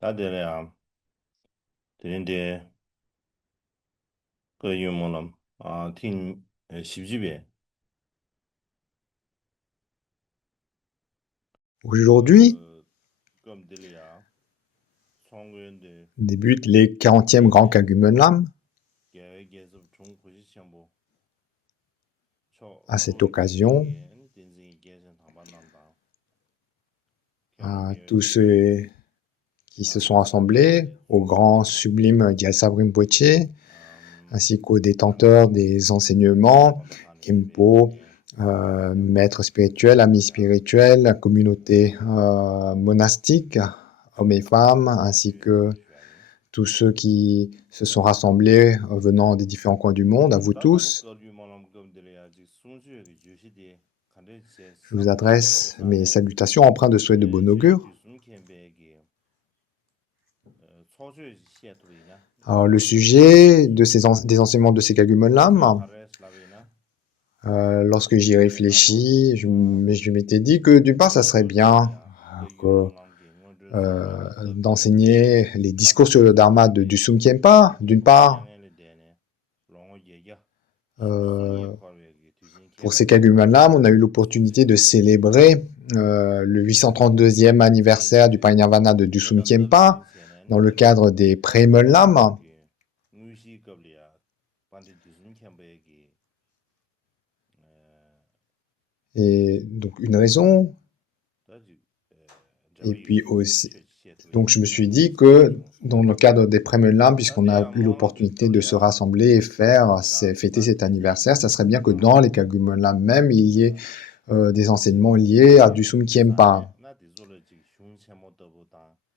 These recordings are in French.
다들 되는데 그 유머는 팀 10집에 Aujourd'hui 그럼 들려야 총회인데 débute les 40e Grands Kagumenlam. 계획에서 총 포지션 뭐 À cette occasion, 인생이 계속 담아난다. à tous ceux qui se sont rassemblés, au grand sublime Gyaltsab Rinpoché, ainsi qu'aux détenteurs des enseignements, Kempo, maîtres spirituels, amis spirituels, la communauté monastique, hommes et femmes, ainsi que tous ceux qui se sont rassemblés venant des différents coins du monde, à vous tous. Je vous adresse mes salutations empreintes de souhaits de bon augure. Alors, le sujet des enseignements de ces Kagumolam, lorsque j'y réfléchis, je m'étais dit que d'une part, ça serait bien d'enseigner les discours sur le Dharma de Dusum Khenpa, d'une part. Pour ces Kagumolam, on a eu l'opportunité de célébrer le 832e anniversaire du Parinirvana de Dusum Khenpa dans le cadre des Premolam. Et donc une raison, et puis aussi, donc je me suis dit que dans le cadre des Premolam, puisqu'on a eu l'opportunité de se rassembler et fêter cet anniversaire, ça serait bien que dans les Kagumolam même, il y ait des enseignements liés à Dusum Khenpa.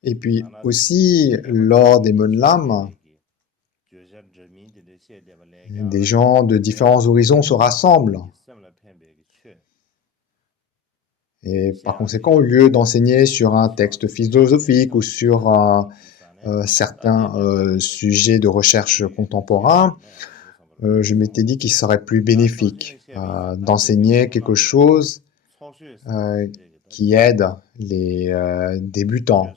Et puis aussi, lors des Monlam, des gens de différents horizons se rassemblent. Et par conséquent, au lieu d'enseigner sur un texte philosophique ou sur certains sujets de recherche contemporains, je m'étais dit qu'il serait plus bénéfique d'enseigner quelque chose qui aide les débutants.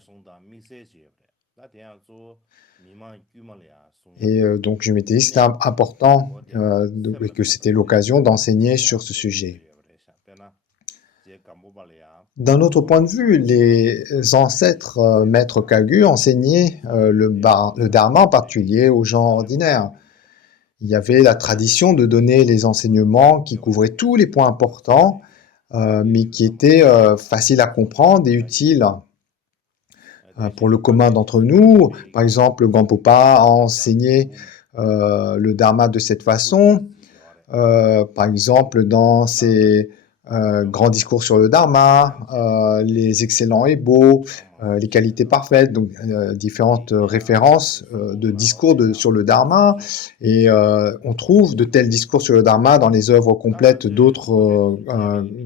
Et donc je m'étais dit que c'était important et que c'était l'occasion d'enseigner sur ce sujet. D'un autre point de vue, les ancêtres maîtres Kagu enseignaient le dharma en particulier aux gens ordinaires. Il y avait la tradition de donner les enseignements qui couvraient tous les points importants, mais qui étaient faciles à comprendre et utiles pour le commun d'entre nous. Par exemple, Gampopa a enseigné le dharma de cette façon. Par exemple, dans ses grands discours sur le dharma, les excellents et beaux, les qualités parfaites, donc différentes références de discours sur le dharma. Et on trouve de tels discours sur le dharma dans les œuvres complètes d'autres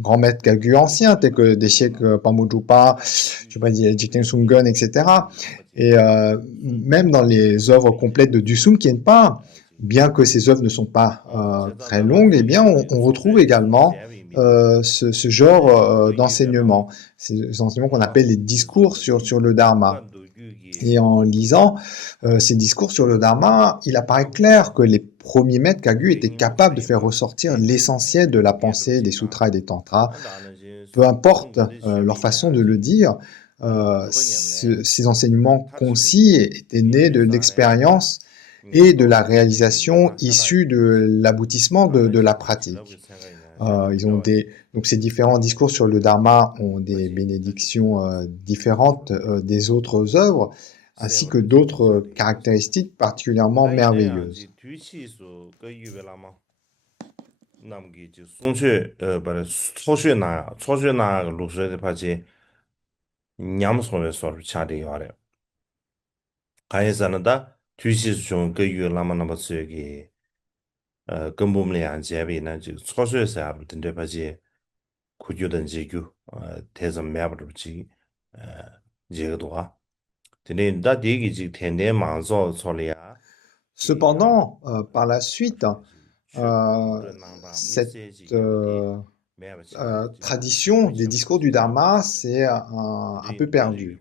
grands maîtres Kagu anciens, tels que Deshiek Pamodrupa, Jigten Sumgon, etc. Et même dans les œuvres complètes de Dusum Khenpa, bien que ces œuvres ne sont pas très longues, eh bien, on retrouve également ce genre d'enseignement, ces enseignements qu'on appelle les discours sur le Dharma. Et en lisant ces discours sur le Dharma, il apparaît clair que les premiers maîtres Kagu étaient capables de faire ressortir l'essentiel de la pensée des sutras et des tantras, peu importe leur façon de le dire. Ces enseignements concis étaient nés de l'expérience et de la réalisation issue de l'aboutissement de la pratique. Donc ces différents discours sur le Dharma ont des bénédictions différentes des autres œuvres, ainsi que d'autres caractéristiques particulièrement merveilleuses. Cependant, par la suite, cette tradition des discours du Dharma s'est un peu perdue.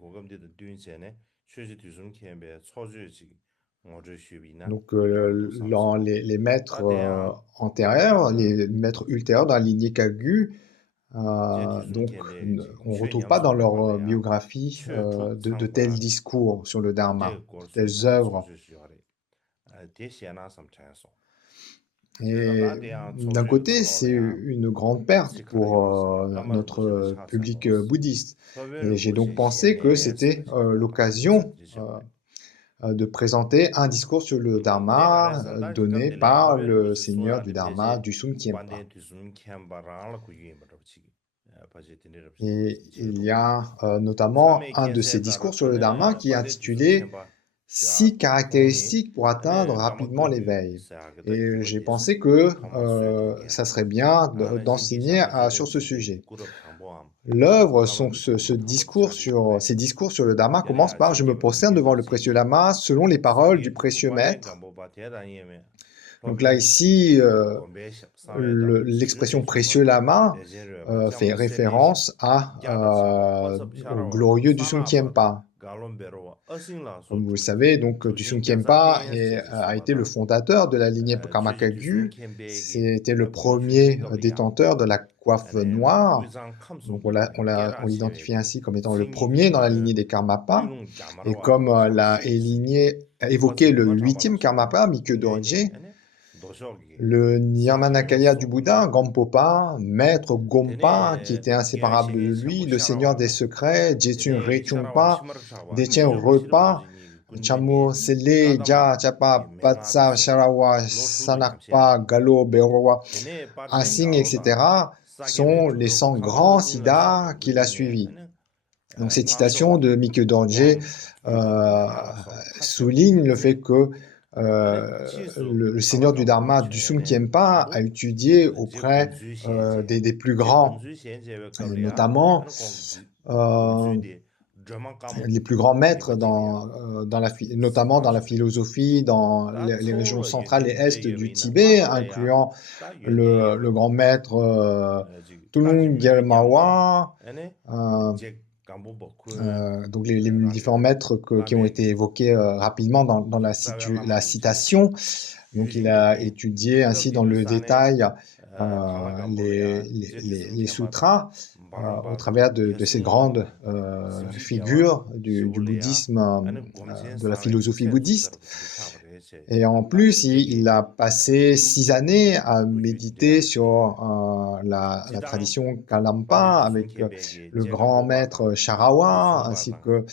Donc, dans les maîtres antérieurs, les maîtres ultérieurs dans la lignée Kagyu, donc, on ne retrouve pas dans leur biographie de tels discours sur le Dharma, de telles œuvres. Et d'un côté, c'est une grande perte pour notre public bouddhiste. Et j'ai donc pensé que c'était l'occasion de présenter un discours sur le Dharma donné par le seigneur du Dharma, Dusum Khyentpa. Et il y a notamment un de ces discours sur le Dharma qui est intitulé « 6 caractéristiques pour atteindre rapidement l'éveil ». Et j'ai pensé que ça serait bien d'enseigner sur ce sujet. L'œuvre, ces discours sur le Dharma commencent par « Je me prosterne devant le précieux Lama selon les paroles du précieux maître ». Donc là, ici, l'expression précieux Lama fait référence au glorieux Dusum Khyentpa. Comme vous le savez, donc Dusum Khyentpa a été le fondateur de la lignée Karma Kagyu. C'était le premier détenteur de la coiffe noire. Donc on l'identifie ainsi comme étant le premier dans la lignée des Karmapa. Et comme a évoqué le 8e Karmapa, Mikyo Dorje, le Nirmanakaya du Bouddha, Gampopa, maître Gompa, qui était inséparable de lui, le seigneur des secrets, Jetsun Rechungpa, Detchen Repa, Chammo Sele, Ja, Chapa, Patsa, Sharawa, Sanakpa, Galo, Berowa, Asing, etc., sont les 100 grands siddhas qu'il a suivis. Donc cette citation de Mikyo Dorje souligne le fait que le seigneur du Dharma, Dusum Khyentpa, a étudié auprès des plus grands, et notamment les plus grands maîtres, notamment dans la philosophie, dans les régions centrales et est du Tibet, incluant le grand maître Tulung Gyalmawa, donc les différents maîtres qui ont été évoqués rapidement dans la citation. Donc il a étudié ainsi dans le détail les sutras au travers de ces grandes figures du bouddhisme, de la philosophie bouddhiste. Et en plus, il a passé 6 années à méditer sur la tradition Kalampa avec le grand maître Sharawa ainsi que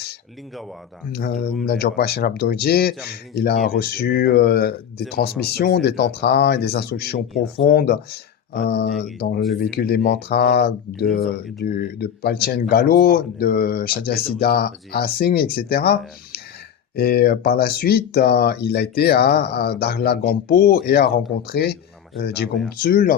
Najokpa Sherab Dorje. Il a reçu des transmissions, des tantras et des instructions profondes dans le véhicule des mantras de Palchen Galo, de Shadyasiddha Asing, etc. Et par la suite, il a été à Darla Gampo et a rencontré Jigomsul.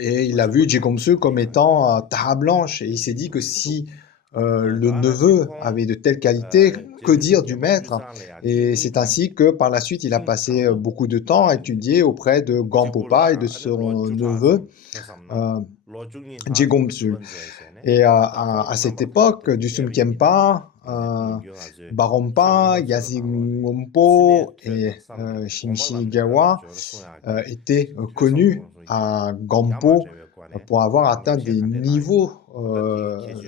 Et il a vu Jigomsul comme étant Tara Blanche. Et il s'est dit que si le neveu avait de telles qualités, que dire du maître? Et c'est ainsi que par la suite, il a passé beaucoup de temps à étudier auprès de Gampopa et de son neveu Jigomsul. Et à cette époque, Dusum Khyentpa, Barompa, Yazingompo et Shimshigawa étaient connus à Gampo pour avoir atteint des niveaux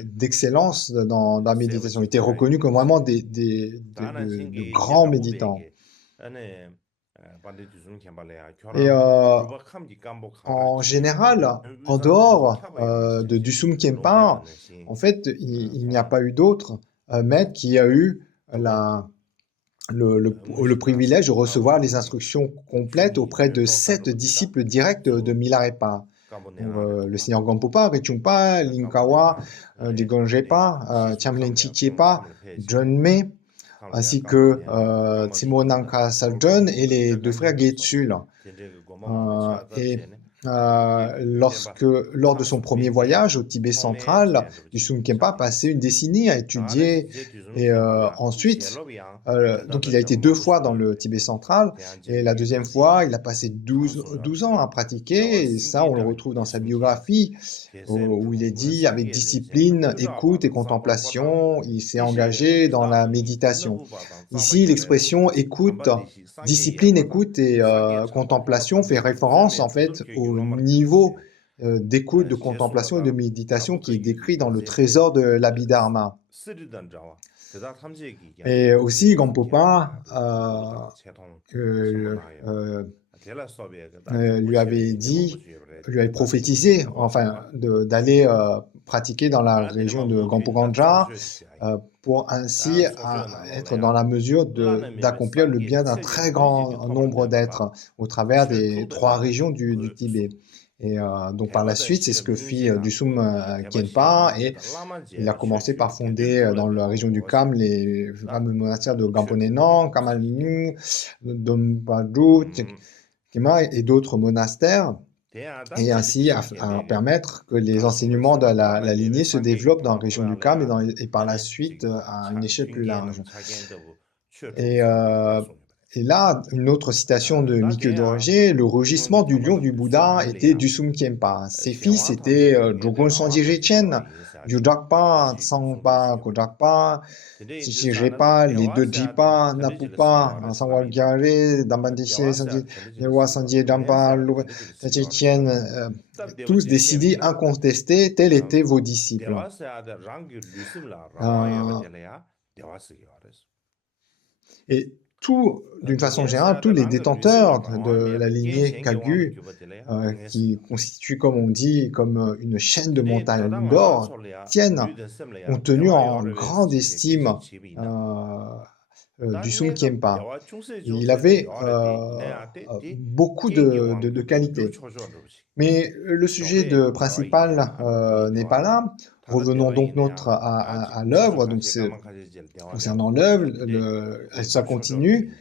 d'excellence dans la méditation. Ils étaient reconnus comme vraiment de grands méditants. Et en général, en dehors de Dusum Khyentpa, en fait, il n'y a pas eu d'autre maître qui a eu le privilège de recevoir les instructions complètes auprès de 7 disciples directs de Milarepa. Le seigneur Gampopa, Rechungpa, Linkawa, Digonjepa, Chamlen Chichepa, Junme, ainsi que Tsimmo Nanka Saljon et les 2 frères Getsul. Et lors de son premier voyage au Tibet central, Dusum Khenpa a passé une décennie à étudier et ensuite, donc il a été 2 fois dans le Tibet central et la deuxième fois, il a passé 12 ans à pratiquer et ça, on le retrouve dans sa biographie où il est dit avec discipline, écoute et contemplation, il s'est engagé dans la méditation. Ici, l'expression écoute, discipline, écoute et contemplation fait référence en fait au niveau d'écoute, de contemplation et de méditation qui est décrit dans le trésor de l'Abhidharma. Et aussi, Gampopa lui avait prophétisé, enfin, d'aller pratiquer dans la région de Gampo Ganja pour ainsi être dans la mesure d'accomplir le bien d'un très grand nombre d'êtres au travers des 3 régions du Tibet. Et donc par la suite, c'est ce que fit Dusum Khenpa et il a commencé par fonder dans la région du Kham les fameux monastères de Gampo Nenang, Kamal Minu, Dompadu, Kema et d'autres monastères et ainsi à permettre que les enseignements de la lignée se développent dans la région du Kham et par la suite à une échelle plus large. Et là, une autre citation de Mikyo Dorje, le rugissement du lion du Bouddha était Dusum Khenpa. Ses fils étaient Jogon Sanji Chen, Yudakpa, Tsangpa, Kodakpa, Chichirepa, les 2 Jipa, Napupa, Sangwal Gyare, Dambandishi, Sanji, Yewa Sanji Dampa, Tachitien, tous décidés incontestés, tels étaient vos disciples. Et d'une façon générale, tous les détenteurs de la lignée Kagyu, qui constituent, comme on dit, comme une chaîne de montagnes d'or, ont tenu en grande estime Dusum Khenpa. Il avait beaucoup de qualités. Mais le sujet principal n'est pas là. Revenons donc à l'œuvre. Donc concernant l'œuvre, ça continue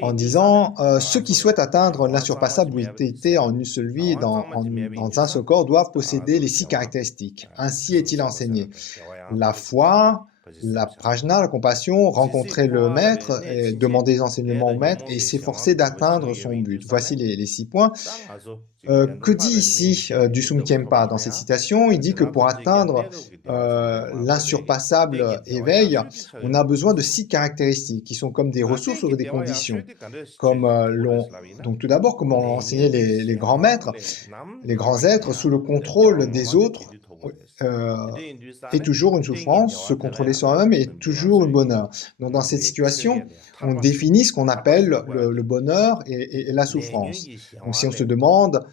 en disant ceux qui souhaitent atteindre l'insurpassabilité en une seule vie et dans un seul corps doivent posséder les 6 caractéristiques. Ainsi est-il enseigné. La foi, la prajna, la compassion, rencontrer le maître, et demander des enseignements au maître et s'efforcer d'atteindre son but. Voici les 6 points. Que dit ici Dusum Khenpa dans cette citation? Il dit que pour atteindre l'insurpassable éveil, on a besoin de 6 caractéristiques qui sont comme des ressources ou des conditions. Donc tout d'abord, comme ont enseigné les grands maîtres, les grands êtres, sous le contrôle des autres, est toujours une souffrance, se contrôler soi-même est toujours un bonheur. Donc dans cette situation, on définit ce qu'on appelle le bonheur et la souffrance. Donc si on se demande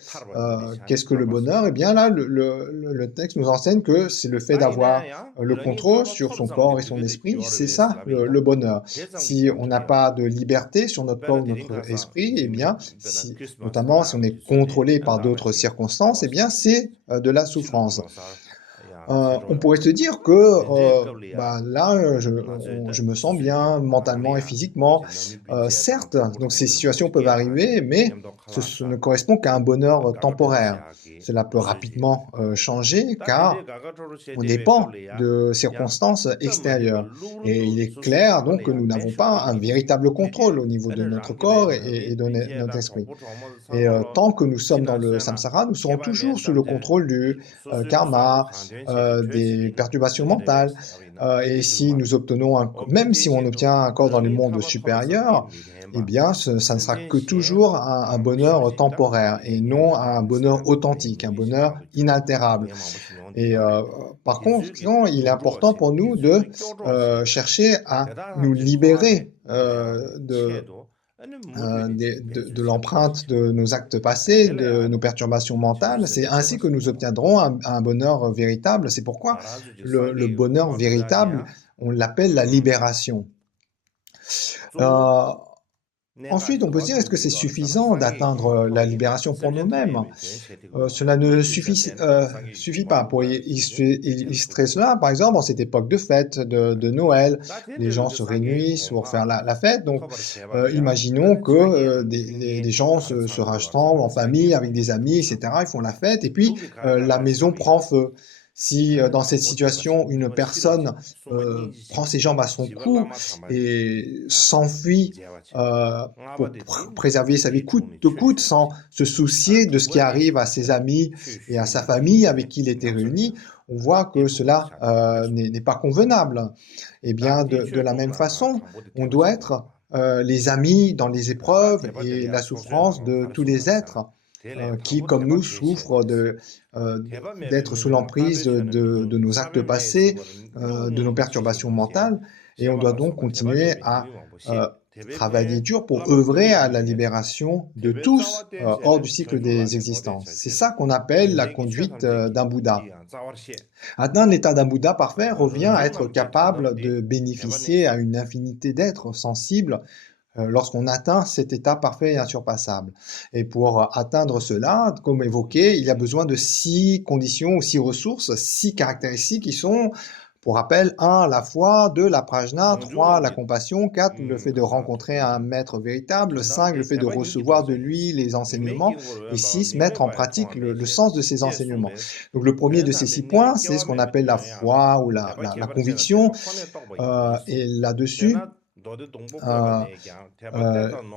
qu'est-ce que le bonheur, eh bien là, le texte nous enseigne que c'est le fait d'avoir le contrôle sur son corps et son esprit, c'est ça le bonheur. Si on n'a pas de liberté sur notre corps ou notre esprit, eh bien, notamment si on est contrôlé par d'autres circonstances, eh bien c'est de la souffrance. On pourrait se dire que là, je me sens bien mentalement et physiquement. Certes, donc ces situations peuvent arriver, mais ce ne correspond qu'à un bonheur temporaire. Cela peut rapidement changer car on dépend de circonstances extérieures. Et il est clair donc que nous n'avons pas un véritable contrôle au niveau de notre corps et de notre esprit. Et tant que nous sommes dans le samsara, nous serons toujours sous le contrôle du karma, des perturbations mentales. Et si nous obtenons, même si on obtient un corps dans les mondes supérieurs, eh bien, ça ne sera que toujours un bonheur temporaire et non un bonheur authentique, un bonheur inaltérable. Et par contre, il est important pour nous de chercher à nous libérer de l'empreinte de nos actes passés, de nos perturbations mentales. C'est ainsi que nous obtiendrons un bonheur véritable. C'est pourquoi le bonheur véritable, on l'appelle la libération. Ensuite, on peut se dire, est-ce que c'est suffisant d'atteindre la libération pour nous-mêmes? Cela ne suffit pas. Pour illustrer cela, par exemple, en cette époque de fête, de Noël, les gens se réunissent pour faire la fête. Donc, imaginons que des gens se rassemblent en famille, avec des amis, etc. Ils font la fête et puis la maison prend feu. Si dans cette situation, une personne prend ses jambes à son cou et s'enfuit pour préserver sa vie coûte que coûte, sans se soucier de ce qui arrive à ses amis et à sa famille avec qui il était réuni, on voit que cela n'est pas convenable. Eh bien, de la même façon, on doit être les amis dans les épreuves et la souffrance de tous les êtres qui, comme nous, souffrent d'être sous l'emprise de nos actes passés, de nos perturbations mentales, et on doit donc continuer à travailler dur pour œuvrer à la libération de tous hors du cycle des existences. C'est ça qu'on appelle la conduite d'un Bouddha. Atteindre l'état d'un Bouddha parfait revient à être capable de bénéficier à une infinité d'êtres sensibles lorsqu'on atteint cet état parfait et insurpassable. Et pour atteindre cela, comme évoqué, il y a besoin de 6 conditions ou 6 ressources, 6 caractéristiques qui sont, pour rappel, 1, la foi, 2, la prajna, 3, la compassion, 4, le fait de rencontrer un maître véritable, 5, le fait de recevoir de lui les enseignements, et 6, mettre en pratique le sens de ces enseignements. Donc le premier de ces 6 points, c'est ce qu'on appelle la foi ou la conviction, et là-dessus,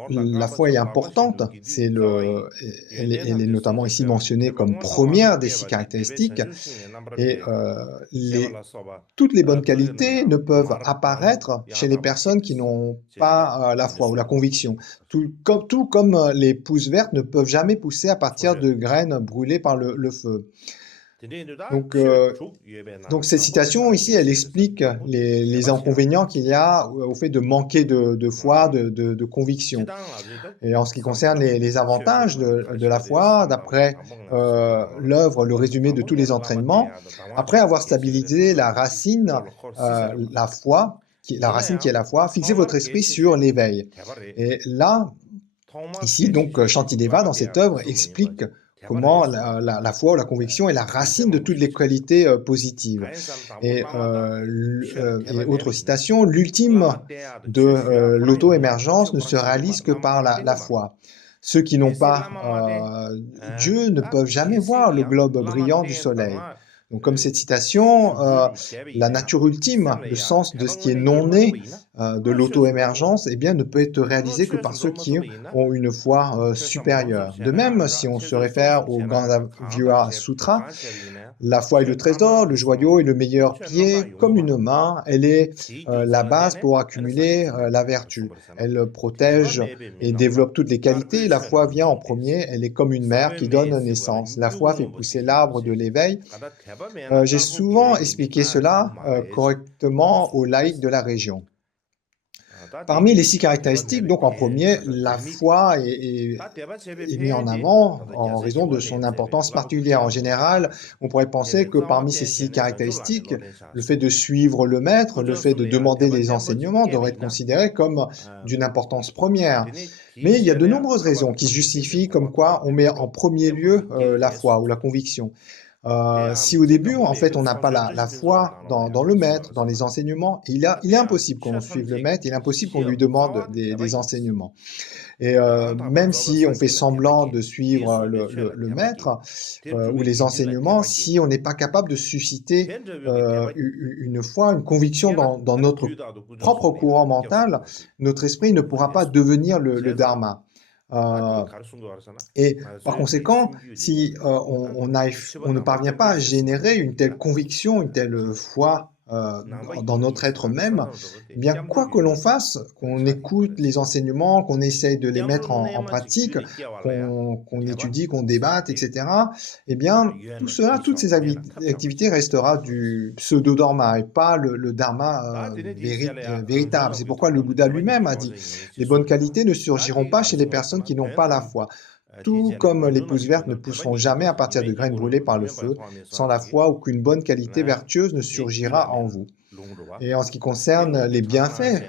la foi est importante, elle est notamment ici mentionnée comme première des 6 caractéristiques, et toutes les bonnes qualités ne peuvent apparaître chez les personnes qui n'ont pas la foi ou la conviction. Tout comme les pousses vertes ne peuvent jamais pousser à partir de graines brûlées par le feu. Donc cette citation ici, elle explique les inconvénients qu'il y a au fait de manquer de foi, de conviction. Et en ce qui concerne les avantages de la foi, d'après l'œuvre, le résumé de tous les entraînements, après avoir stabilisé la racine, la foi, la racine qui est la foi, fixez votre esprit sur l'éveil. Et là, ici, donc, Shantideva, dans cette œuvre, explique comment la foi ou la conviction est la racine de toutes les qualités positives. Et autre citation, l'ultime de l'auto-émergence ne se réalise que par la foi. Ceux qui n'ont pas Dieu ne peuvent jamais voir le globe brillant du soleil. Donc, comme cette citation, la nature ultime, le sens de ce qui est non né, de l'auto-émergence, eh bien, ne peut être réalisé que par ceux qui ont une foi supérieure. De même, si on se réfère au Gandharva Sutra, la foi est le trésor, le joyau est le meilleur pied, comme une main, elle est la base pour accumuler la vertu. Elle protège et développe toutes les qualités. La foi vient en premier, elle est comme une mère qui donne naissance. La foi fait pousser l'arbre de l'éveil. J'ai souvent expliqué cela correctement aux laïcs de la région. Parmi les 6 caractéristiques, donc en premier, la foi est mise en avant en raison de son importance particulière. En général, on pourrait penser que parmi ces 6 caractéristiques, le fait de suivre le maître, le fait de demander les enseignements devrait être considéré comme d'une importance première. Mais il y a de nombreuses raisons qui justifient comme quoi on met en premier lieu la foi ou la conviction. Si au début, en fait, on n'a pas la foi dans le maître, dans les enseignements, il est impossible qu'on suive le maître, il est impossible qu'on lui demande des enseignements. Et même si on fait semblant de suivre le maître ou les enseignements, si on n'est pas capable de susciter une foi, une conviction dans notre propre courant mental, notre esprit ne pourra pas devenir le dharma. Et par conséquent, si on ne parvient pas à générer une telle conviction, une telle foi dans notre être même, eh bien, quoi que l'on fasse, qu'on écoute les enseignements, qu'on essaye de les mettre en pratique, qu'on étudie, qu'on débatte, etc., eh bien, tout cela, toutes ces activités restera du pseudo-dharma et pas le dharma véritable. C'est pourquoi le Bouddha lui-même a dit « Les bonnes qualités ne surgiront pas chez les personnes qui n'ont pas la foi ». Tout comme les pousses vertes ne pousseront jamais à partir de graines brûlées par le feu, sans la foi, aucune bonne qualité vertueuse ne surgira en vous. Et en ce qui concerne les bienfaits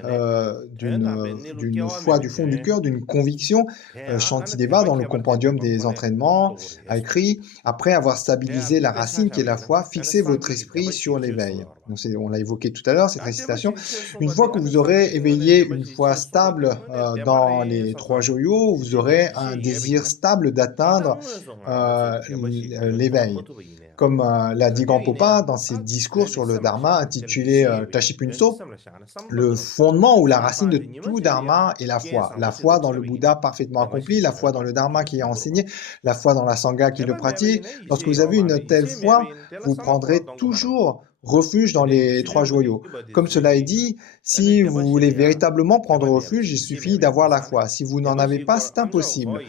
d'une foi du fond du cœur, d'une conviction, Shantideva, dans le compendium des entraînements, a écrit « Après avoir stabilisé la racine qui est la foi, fixez votre esprit sur l'éveil ». On l'a évoqué tout à l'heure, cette récitation. Une fois que vous aurez éveillé une foi stable dans les trois joyaux, vous aurez un désir stable d'atteindre l'éveil. Comme l'a dit Gampopa dans ses discours sur le Dharma intitulé Tashipunso, le fondement ou la racine de tout Dharma est la foi. La foi dans le Bouddha parfaitement accompli, la foi dans le Dharma qui est enseigné, la foi dans la Sangha qui le pratique. Lorsque vous avez une telle foi, vous prendrez toujours refuge dans les trois joyaux. Comme cela est dit, si vous voulez véritablement prendre refuge, il suffit d'avoir la foi. Si vous n'en avez pas, c'est impossible.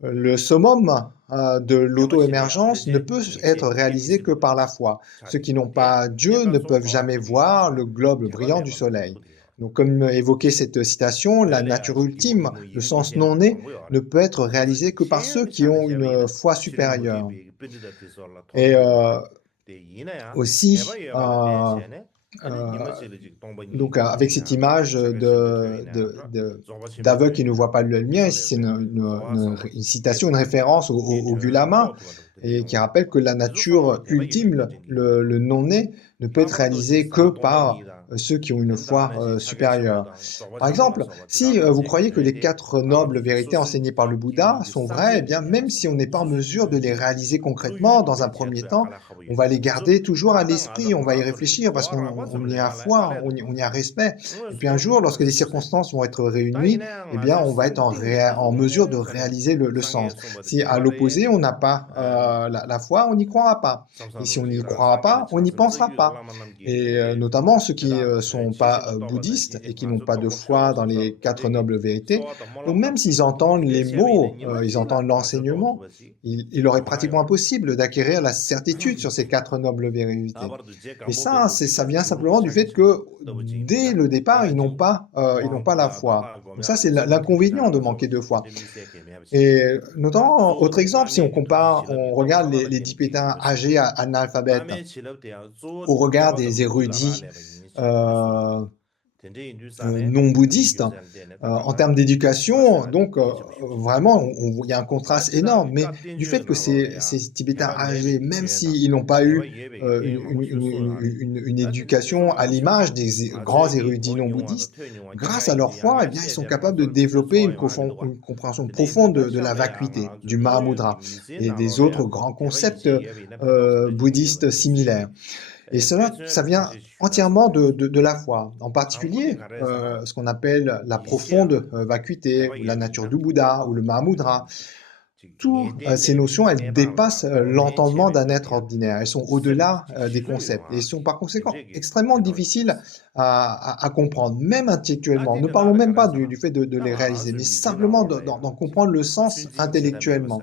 Le summum de l'auto-émergence ne peut être réalisé que par la foi. Ceux qui n'ont pas Dieu ne peuvent jamais voir le globe brillant du soleil. Donc, comme évoqué cette citation, la nature ultime, le sens non né, ne peut être réalisé que par ceux qui ont une foi supérieure. Et aussi, donc avec cette image d'aveugle qui ne voit pas la lumière, ici c'est une citation, une référence au Gulama, et qui rappelle que la nature ultime, le non-né, ne peut être réalisé que par ceux qui ont une foi supérieure. Par exemple, si vous croyez que les 4 nobles vérités enseignées par le Bouddha sont vraies, eh bien, même si on n'est pas en mesure de les réaliser concrètement dans un premier temps, on va les garder toujours à l'esprit, on va y réfléchir parce qu'on y a foi, on y a respect. Et puis un jour, lorsque les circonstances vont être réunies, eh bien, on va être en mesure de réaliser le sens. Si à l'opposé, on n'a pas la foi, on n'y croira pas. Et si on n'y croira pas, on n'y pensera pas. Et notamment ceux qui ne sont pas bouddhistes et qui n'ont pas de foi dans les 4 nobles vérités, ou même s'ils entendent les mots, ils entendent l'enseignement, il leur est pratiquement impossible d'acquérir la certitude sur ces 4 nobles vérités. Et ça vient simplement du fait que dès le départ, ils n'ont pas la foi. Donc ça, c'est l'inconvénient de manquer de foi. Et notamment, autre exemple, si on regarde les Tibétains âgés analphabètes au regard des érudits non bouddhistes, en termes d'éducation, donc vraiment, il y a un contraste énorme. Mais du fait que ces Tibétains âgés, même s'ils n'ont pas eu une éducation à l'image des grands érudits non bouddhistes, grâce à leur foi, eh bien, ils sont capables de développer une compréhension profonde de la vacuité, du Mahamudra et des autres grands concepts bouddhistes similaires. Et cela, ça vient entièrement de la foi, en particulier ce qu'on appelle la profonde vacuité, ou la nature du Bouddha, ou le Mahamudra. Toutes ces notions, elles dépassent l'entendement d'un être ordinaire, elles sont au-delà des concepts, et sont par conséquent extrêmement difficiles à comprendre, même intellectuellement. Ne parlons même pas du fait de les réaliser, mais simplement d'en comprendre le sens intellectuellement.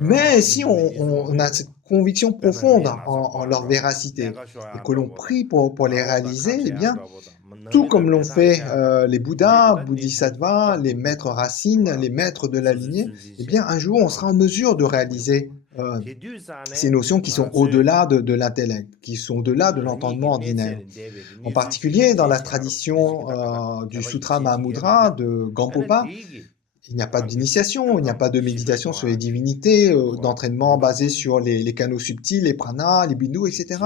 Mais si on a cette conviction profonde en leur véracité et que l'on prie pour les réaliser, eh bien, tout comme l'ont fait les Bouddhas, Bodhisattvas, les maîtres racines, les maîtres de la lignée, eh bien, un jour, on sera en mesure de réaliser ces notions qui sont au-delà de l'intellect, qui sont au-delà de l'entendement ordinaire. En particulier, dans la tradition du Sutra Mahamudra de Gampopa, il n'y a pas d'initiation, il n'y a pas de méditation sur les divinités, d'entraînement basé sur les canaux subtils, les pranas, les bindus, etc.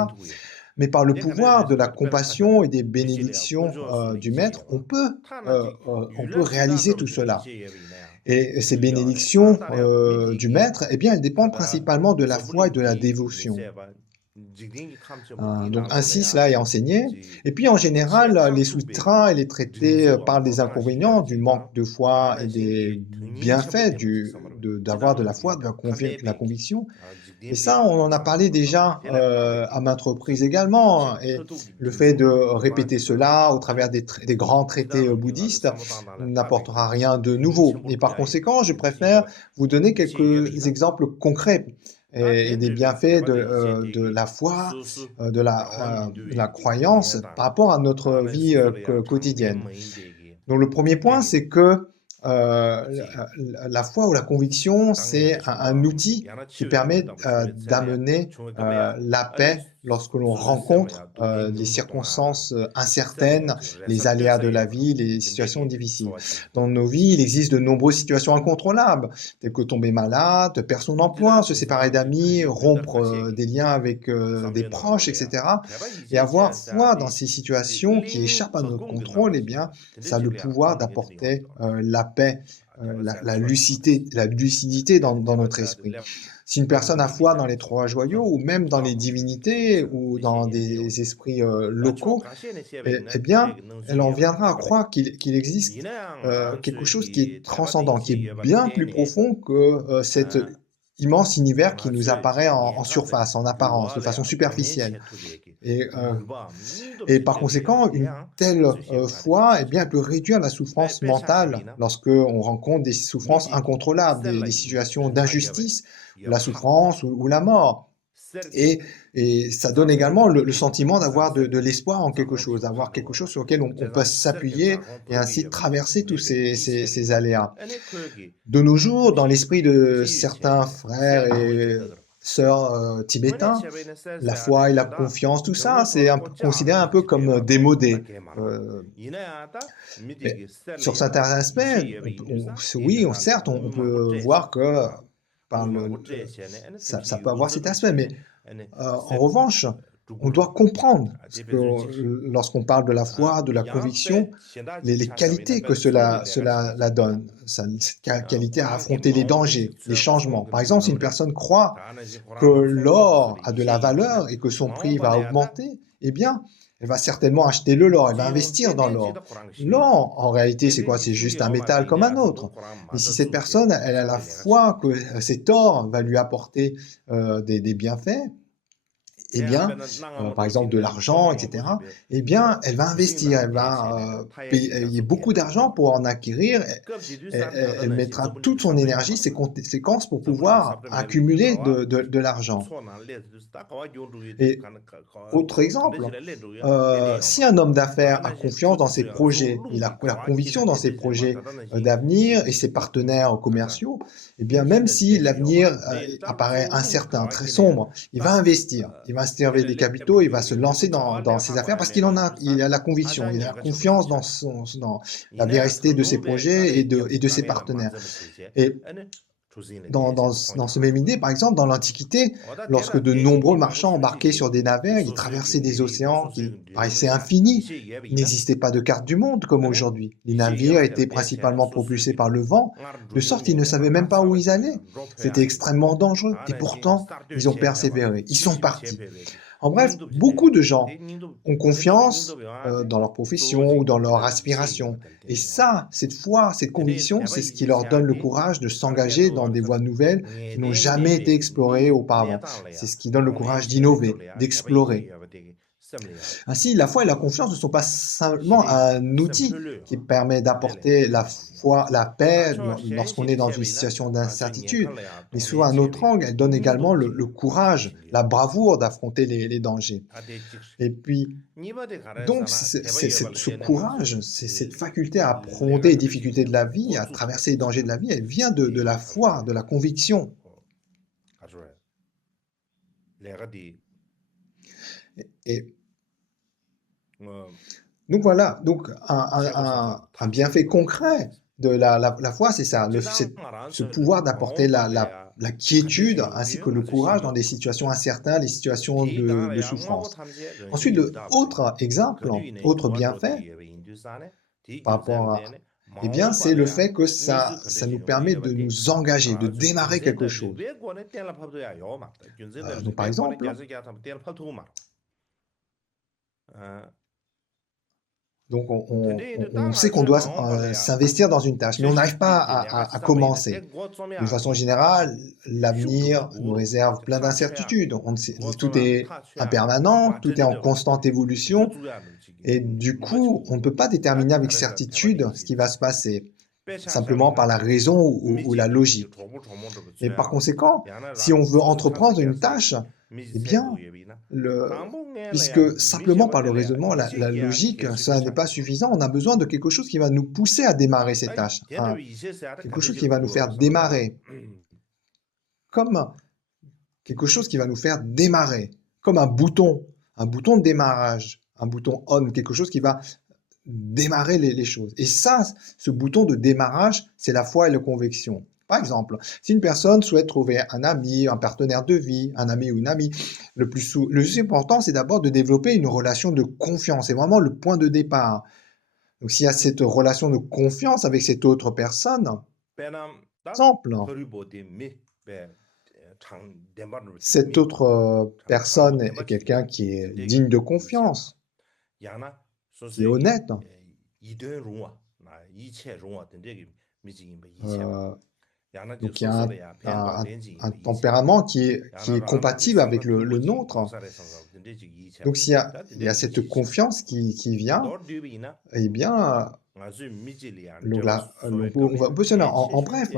Mais par le pouvoir de la compassion et des bénédictions du maître, on peut réaliser tout cela. Et ces bénédictions du maître, eh bien, elles dépendent principalement de la foi et de la dévotion. Donc ainsi, cela est enseigné. Et puis en général, les sutras et les traités parlent des inconvénients du manque de foi et des bienfaits d'avoir de la foi, de la conviction. Et ça, on en a parlé déjà à maintes reprises également. Et le fait de répéter cela au travers des grands traités bouddhistes n'apportera rien de nouveau. Et par conséquent, je préfère vous donner quelques exemples concrets et des bienfaits de la foi, de la croyance par rapport à notre vie quotidienne. Donc le premier point, c'est que la foi ou la conviction, c'est un outil qui permet d'amener la paix lorsque l'on rencontre les circonstances incertaines, les aléas de la vie, les situations difficiles. Dans nos vies, il existe de nombreuses situations incontrôlables, telles que tomber malade, perdre son emploi, se séparer d'amis, rompre des liens avec des proches, etc. Et avoir foi dans ces situations qui échappent à notre contrôle, eh bien, ça a le pouvoir d'apporter la paix, la lucidité dans notre esprit. Si une personne a foi dans les trois joyaux, ou même dans les divinités, ou dans des esprits locaux, eh bien, elle en viendra à croire qu'il existe quelque chose qui est transcendant, qui est bien plus profond que cet immense univers qui nous apparaît en surface, en apparence, de façon superficielle. Et par conséquent, une telle foi, eh bien, elle peut réduire la souffrance mentale lorsque on rencontre des souffrances incontrôlables, des situations d'injustice, la souffrance ou la mort. Et ça donne également le sentiment d'avoir de l'espoir en quelque chose, d'avoir quelque chose sur lequel on peut s'appuyer et ainsi traverser tous ces aléas. De nos jours, dans l'esprit de certains frères et sœurs tibétains, la foi et la confiance, tout ça, c'est considéré un peu comme démodé. Mais sur certains aspects, oui, certes, on peut voir que ça peut avoir cet aspect, mais en revanche, on doit comprendre que lorsqu'on parle de la foi, de la conviction, les qualités que cela la donne, cette qualité à affronter les dangers, les changements. Par exemple, si une personne croit que l'or a de la valeur et que son prix va augmenter, eh bien, elle va certainement acheter l'or, elle va investir dans l'or. L'or, en réalité, c'est quoi? C'est juste un métal comme un autre. Mais si cette personne, elle a la foi que cet or va lui apporter des bienfaits, eh bien, par exemple de l'argent, etc., eh bien, elle va investir, elle va payer beaucoup d'argent pour en acquérir, elle mettra toute son énergie, ses conséquences pour pouvoir accumuler de l'argent. Et autre exemple, si un homme d'affaires a confiance dans ses projets, il a la conviction dans ses projets d'avenir et ses partenaires commerciaux, eh bien, même si l'avenir apparaît incertain, très sombre, il va investir avec des capitaux, il va se lancer dans ses affaires parce qu'il a la conviction, il a confiance dans la véracité de ses projets et de ses partenaires. Et dans ce même idée, par exemple, dans l'Antiquité, lorsque de nombreux marchands embarquaient sur des navires, ils traversaient des océans qui paraissaient infinis. Il n'existait pas de carte du monde comme aujourd'hui. Les navires étaient principalement propulsés par le vent, de sorte qu'ils ne savaient même pas où ils allaient. C'était extrêmement dangereux, et pourtant, ils ont persévéré. Ils sont partis. En bref, beaucoup de gens ont confiance dans leur profession ou dans leur aspiration. Et ça, cette foi, cette conviction, c'est ce qui leur donne le courage de s'engager dans des voies nouvelles qui n'ont jamais été explorées auparavant. C'est ce qui donne le courage d'innover, d'explorer. Ainsi, la foi et la confiance ne sont pas seulement un outil qui permet d'apporter la foi, la paix lorsqu'on est dans une situation d'incertitude, mais sous un autre angle, elles donnent également le courage, la bravoure d'affronter les dangers. Et puis, donc, ce courage, cette faculté à affronter les difficultés de la vie, à traverser les dangers de la vie, elle vient de la foi, de la conviction. Et donc voilà, donc un bienfait concret de la foi, c'est ça, ce pouvoir d'apporter la quiétude ainsi que le courage dans des situations incertaines, les situations de souffrance. Ensuite, autre exemple, autre bienfait par rapport à... Eh bien, c'est le fait que ça nous permet de nous engager, de démarrer quelque chose. Donc, par exemple, donc on sait qu'on doit s'investir dans une tâche, mais on n'arrive pas à commencer. De façon générale, l'avenir nous réserve plein d'incertitudes. Tout est impermanent, tout est en constante évolution, et du coup, on ne peut pas déterminer avec certitude ce qui va se passer, simplement par la raison ou la logique. Et par conséquent, si on veut entreprendre une tâche, eh bien, puisque simplement par le raisonnement, la logique, ça n'est pas suffisant, on a besoin de quelque chose qui va nous pousser à démarrer ces tâches, quelque chose qui va nous faire démarrer, comme quelque chose qui va nous faire démarrer. comme un bouton de démarrage, un bouton on, quelque chose qui va démarrer les choses. Et ça, ce bouton de démarrage, c'est la foi et la conviction. Par exemple, si une personne souhaite trouver un ami, un partenaire de vie, un ami ou une amie, le plus important, c'est d'abord de développer une relation de confiance. C'est vraiment le point de départ. Donc, s'il y a cette relation de confiance avec cette autre personne, par exemple, cette autre personne est quelqu'un qui est digne de confiance, qui est honnête. Donc il y a un tempérament qui est compatible avec le nôtre. Donc s'il y a cette confiance qui vient, eh bien, on peut se dire, en bref,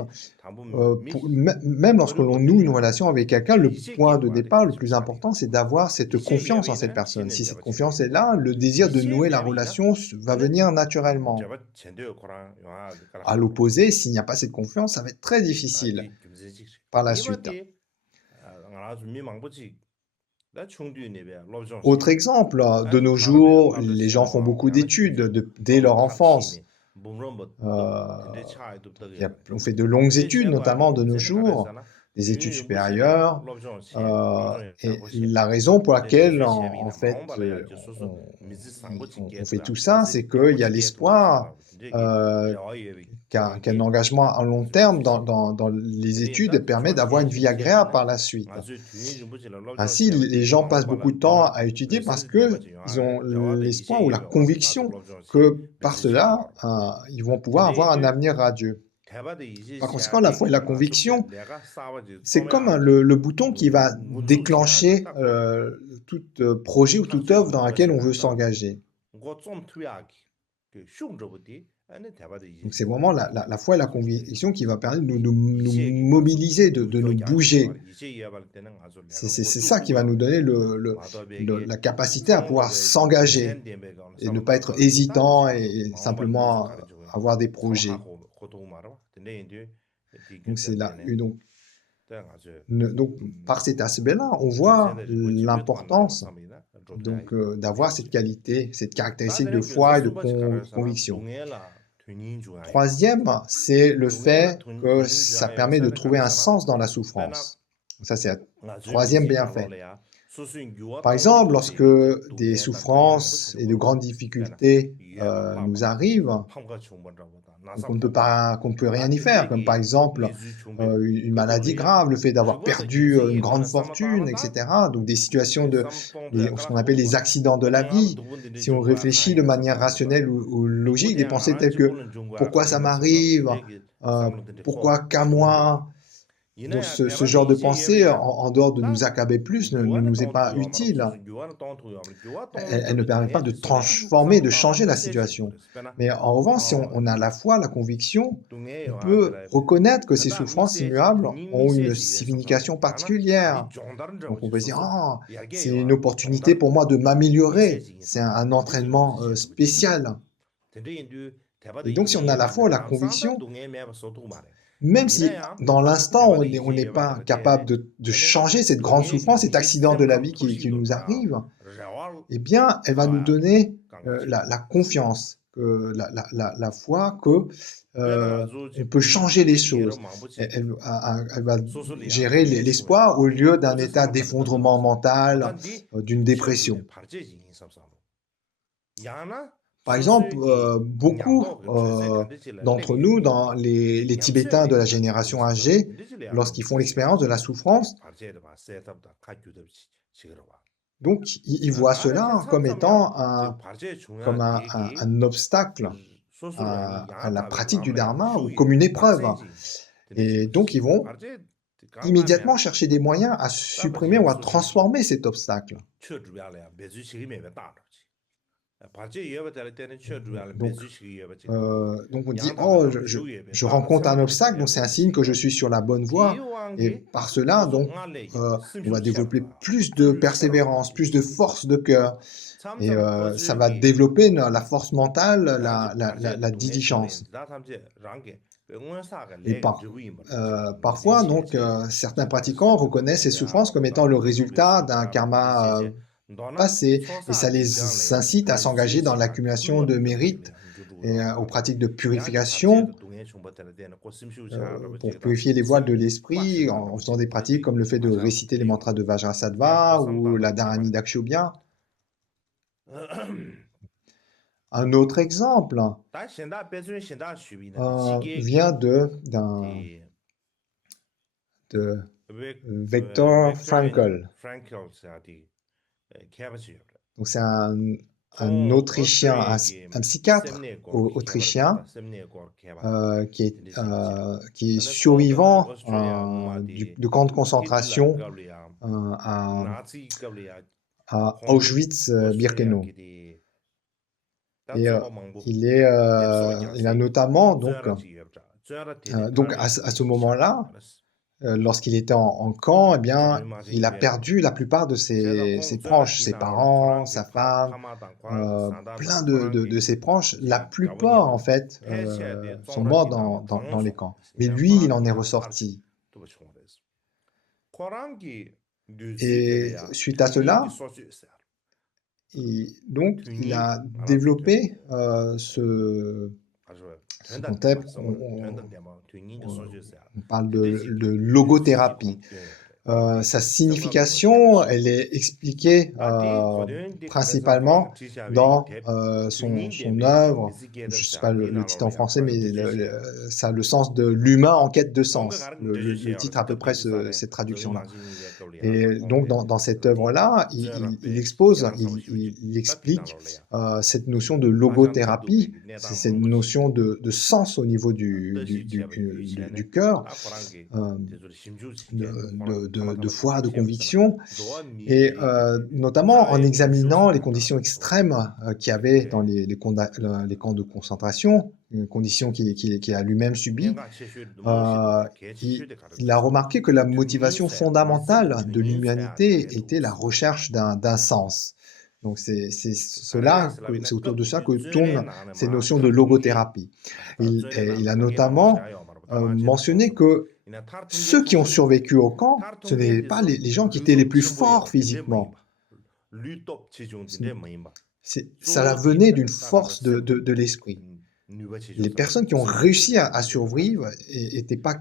même lorsque l'on noue une relation avec quelqu'un, le point de départ, le plus important, c'est d'avoir cette confiance en cette personne. Si cette confiance est là, le désir de nouer la relation va venir naturellement. À l'opposé, s'il n'y a pas cette confiance, ça va être très difficile par la suite. Autre exemple, de nos jours, les gens font beaucoup d'études dès leur enfance. On fait de longues études, notamment de nos jours, des études supérieures. Et la raison pour laquelle, en fait, on fait tout ça, c'est qu'il y a l'espoir qu'un engagement à long terme dans les études permet d'avoir une vie agréable par la suite. Ainsi, les gens passent beaucoup de temps à étudier parce qu'ils ont l'espoir ou la conviction que par cela, ils vont pouvoir avoir un avenir radieux. Par conséquent, la foi et la conviction, c'est comme le bouton qui va déclencher tout projet ou toute œuvre dans laquelle on veut s'engager. Donc c'est vraiment la foi et la conviction qui va permettre de nous mobiliser, de nous bouger. C'est ça qui va nous donner la capacité à pouvoir s'engager et ne pas être hésitant et simplement avoir des projets. Donc c'est là. Donc par cet aspect-là, on voit l'importance donc d'avoir cette qualité, cette caractéristique de foi et de conviction. Troisième, c'est le fait que ça permet de trouver un sens dans la souffrance. Ça, c'est un troisième bienfait. Par exemple, lorsque des souffrances et de grandes difficultés nous arrivent, qu'on ne peut rien y faire, comme par exemple une maladie grave, le fait d'avoir perdu une grande fortune, etc. Donc des situations ce qu'on appelle les accidents de la vie. Si on réfléchit de manière rationnelle ou logique, des pensées telles que « pourquoi ça m'arrive ? Pourquoi qu'à moi ?» Donc ce genre de pensée, en dehors de nous accabler plus, ne nous est pas utile. Elle ne permet pas de transformer, de changer la situation. Mais en revanche, si on a la foi, la conviction, on peut reconnaître que ces souffrances immuables ont une signification particulière. Donc on peut se dire, c'est une opportunité pour moi de m'améliorer, c'est un entraînement spécial. Et donc si on a la foi, la conviction, même si dans l'instant on n'est pas capable de changer cette grande souffrance, cet accident de la vie qui nous arrive, eh bien elle va nous donner la confiance, la foi que on peut changer les choses. Elle va gérer l'espoir au lieu d'un état d'effondrement mental, d'une dépression. Par exemple, beaucoup d'entre nous, dans les Tibétains de la génération âgée, lorsqu'ils font l'expérience de la souffrance, donc ils voient cela comme étant comme un obstacle à la pratique du dharma ou comme une épreuve. Et donc ils vont immédiatement chercher des moyens à supprimer ou à transformer cet obstacle. Donc on dit, je rencontre un obstacle, donc c'est un signe que je suis sur la bonne voie, et par cela, donc, on va développer plus de persévérance, plus de force de cœur, et ça va développer la force mentale, la diligence. Et parfois, donc, certains pratiquants reconnaissent ces souffrances comme étant le résultat d'un karma passé, et ça les incite à s'engager dans l'accumulation de mérites et aux pratiques de purification pour purifier les voiles de l'esprit en faisant des pratiques comme le fait de réciter les mantras de Vajrasattva ou la Dharani Dakshobhya. Un autre exemple vient de Viktor Frankl. Donc c'est un Autrichien, un psychiatre autrichien qui est survivant de camps de concentration à Auschwitz-Birkenau. Et il a notamment, donc à ce moment-là, lorsqu'il était en camp, eh bien, il a perdu la plupart de ses proches, ses parents, sa femme, plein de ses proches. La plupart, en fait, sont morts dans les camps. Mais lui, il en est ressorti. Et suite à cela, donc, il a développé ce concept, on parle de logothérapie. Sa signification, elle est expliquée principalement dans son œuvre, je ne sais pas le titre en français, mais ça a le sens de l'humain en quête de sens. Le titre a à peu près cette traduction-là. Et donc dans cette œuvre-là, il expose, il explique cette notion de logothérapie, c'est cette notion de sens au niveau du cœur, de foi, de conviction, et notamment en examinant les conditions extrêmes qu'il y avait dans les camps de concentration, une condition qu'il a lui-même subie. Il a remarqué que la motivation fondamentale de l'humanité était la recherche d'un sens. Donc c'est autour de ça que tournent ces notions de logothérapie. Il a notamment mentionné que ceux qui ont survécu au camp, ce n'est pas les gens qui étaient les plus forts physiquement. Ça venait d'une force de l'esprit. Les personnes qui ont réussi à survivre n'étaient pas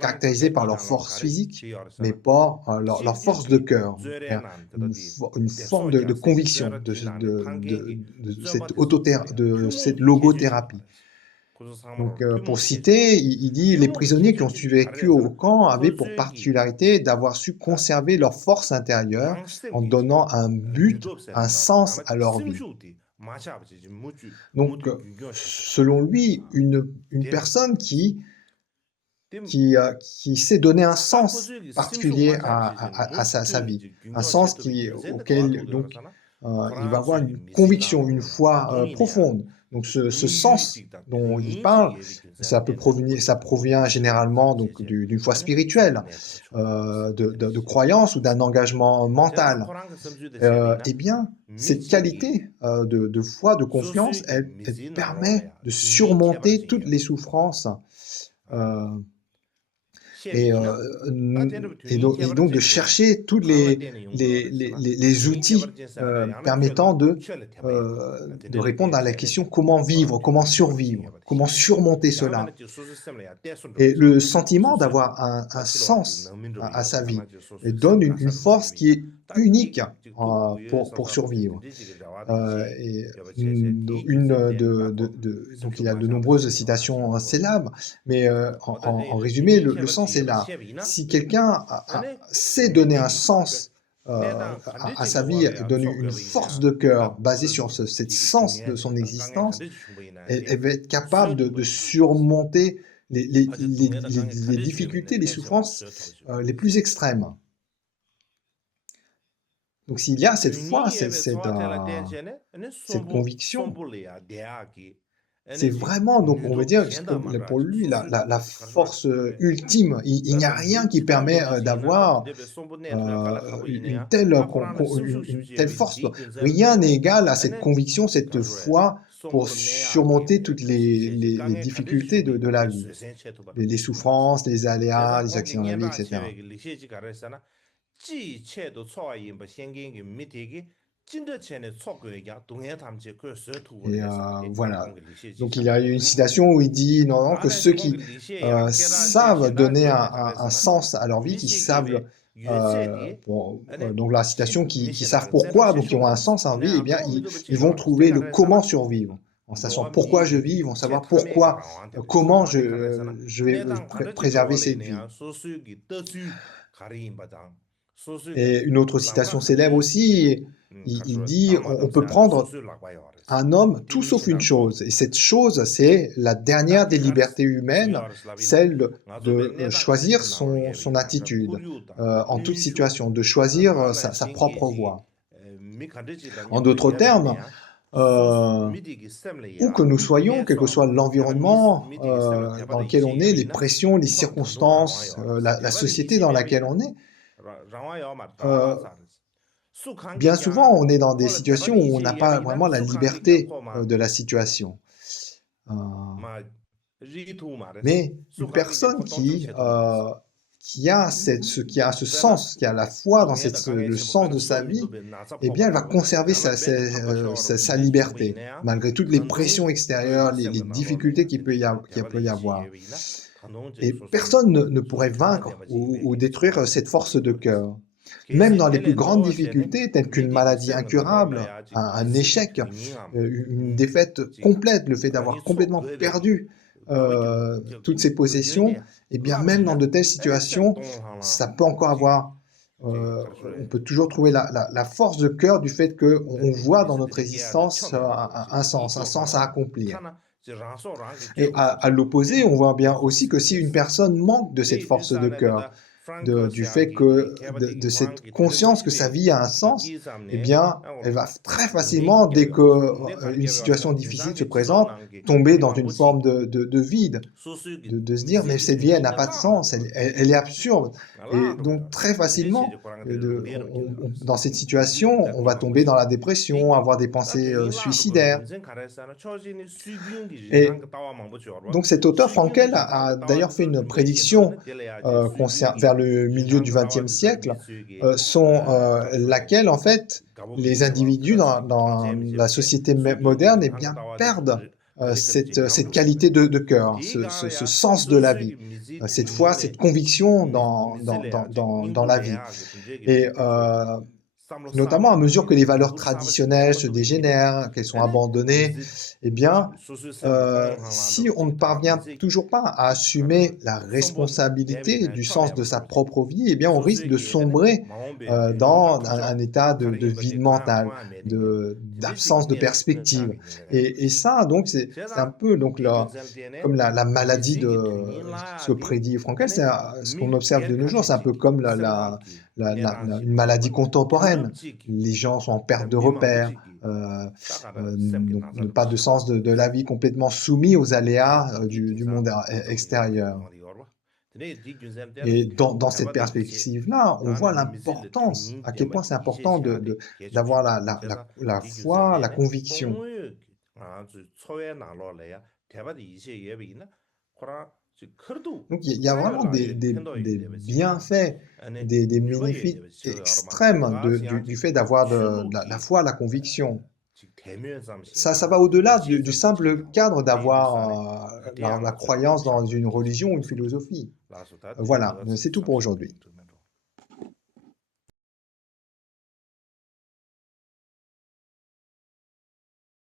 caractérisées par leur force physique, mais par leur force de cœur, une forme de conviction de cette logothérapie. Donc, pour citer, il dit « Les prisonniers qui ont survécu au camp avaient pour particularité d'avoir su conserver leur force intérieure en donnant un but, un sens à leur vie. » Donc, selon lui, une personne qui sait donner un sens particulier à sa vie, un sens auquel donc, il va avoir une conviction, une foi profonde. Donc ce sens dont il parle, ça provient généralement donc d'une foi spirituelle, de croyance ou d'un engagement mental. Eh bien, cette qualité de foi, de confiance, elle permet de surmonter toutes les souffrances et donc de chercher tous les outils permettant de répondre à la question comment vivre, comment survivre, comment surmonter cela. Et le sentiment d'avoir un sens à sa vie donne une force qui est unique pour survivre. Donc il y a de nombreuses citations célèbres, mais en résumé, le sens est là. Si quelqu'un sait donner un sens à sa vie, donne une force de cœur basée sur ce sens de son existence, elle va être capable de surmonter les difficultés, les souffrances les plus extrêmes. Donc s'il y a cette foi, cette conviction, c'est vraiment, donc on va dire, pour lui, la force ultime. Il n'y a rien qui permet d'avoir une telle force. Rien n'est égal à cette conviction, cette foi pour surmonter toutes les difficultés de la vie, les souffrances, les aléas, les accidents de la vie, etc. Et voilà. Donc il y a une citation où il dit non, que ceux qui savent donner un sens à leur vie, qui savent, donc la citation, qui savent pourquoi, donc qui ont un sens en vie, eh bien ils vont trouver le comment survivre. En sachant pourquoi je vis, ils vont savoir pourquoi, comment je vais préserver cette vie. Et une autre citation célèbre aussi, il dit on peut prendre un homme tout sauf une chose. Et cette chose, c'est la dernière des libertés humaines, celle de choisir son attitude en toute situation, de choisir sa propre voie. En d'autres termes, où que nous soyons, quel que soit l'environnement dans lequel on est, les pressions, les circonstances, la société dans laquelle on est, bien souvent, on est dans des situations où on n'a pas vraiment la liberté de la situation. Mais une personne qui a ce sens, qui a la foi dans le sens de sa vie, eh bien, elle va conserver sa liberté, malgré toutes les pressions extérieures, les difficultés qu'il peut y avoir. Et personne ne pourrait vaincre ou détruire cette force de cœur. Même dans les plus grandes difficultés, telles qu'une maladie incurable, un échec, une défaite complète, le fait d'avoir complètement perdu toutes ses possessions, et bien même dans de telles situations, ça peut encore avoir, on peut toujours trouver la force de cœur du fait qu'on voit dans notre existence un sens à accomplir. Et à l'opposé, on voit bien aussi que si une personne manque de cette force de cœur, du fait que de cette conscience que sa vie a un sens, eh bien, elle va très facilement, dès qu'une situation difficile se présente, tomber dans une forme de vide, de se dire, mais cette vie, elle n'a pas de sens, elle est absurde. Et donc, très facilement, dans cette situation, on va tomber dans la dépression, avoir des pensées suicidaires. Et donc, cet auteur, Frankl, a d'ailleurs fait une prédiction vers le milieu du XXe siècle, laquelle, en fait, les individus dans la société moderne, eh bien, perdent cette qualité de cœur, ce sens de la vie, cette foi, cette conviction dans la vie. Et notamment à mesure que les valeurs traditionnelles se dégénèrent, qu'elles sont abandonnées, eh bien, si on ne parvient toujours pas à assumer la responsabilité du sens de sa propre vie, eh bien, on risque de sombrer dans un état de vide mental, d'absence de perspective. Et ça, donc, c'est un peu donc, comme la maladie ce que prédit Frankl, c'est ce qu'on observe de nos jours, c'est un peu comme une maladie contemporaine. Les gens sont en perte de repères, n'ont pas de sens de la vie, complètement soumis aux aléas du monde extérieur. Et dans cette perspective-là, on voit l'importance, à quel point c'est important d'avoir la foi, la conviction. Donc il y a vraiment des bienfaits, des bénéfices extrêmes du fait d'avoir la foi, la conviction. Ça va au-delà du simple cadre d'avoir la croyance dans une religion ou une philosophie. Voilà, c'est tout pour aujourd'hui.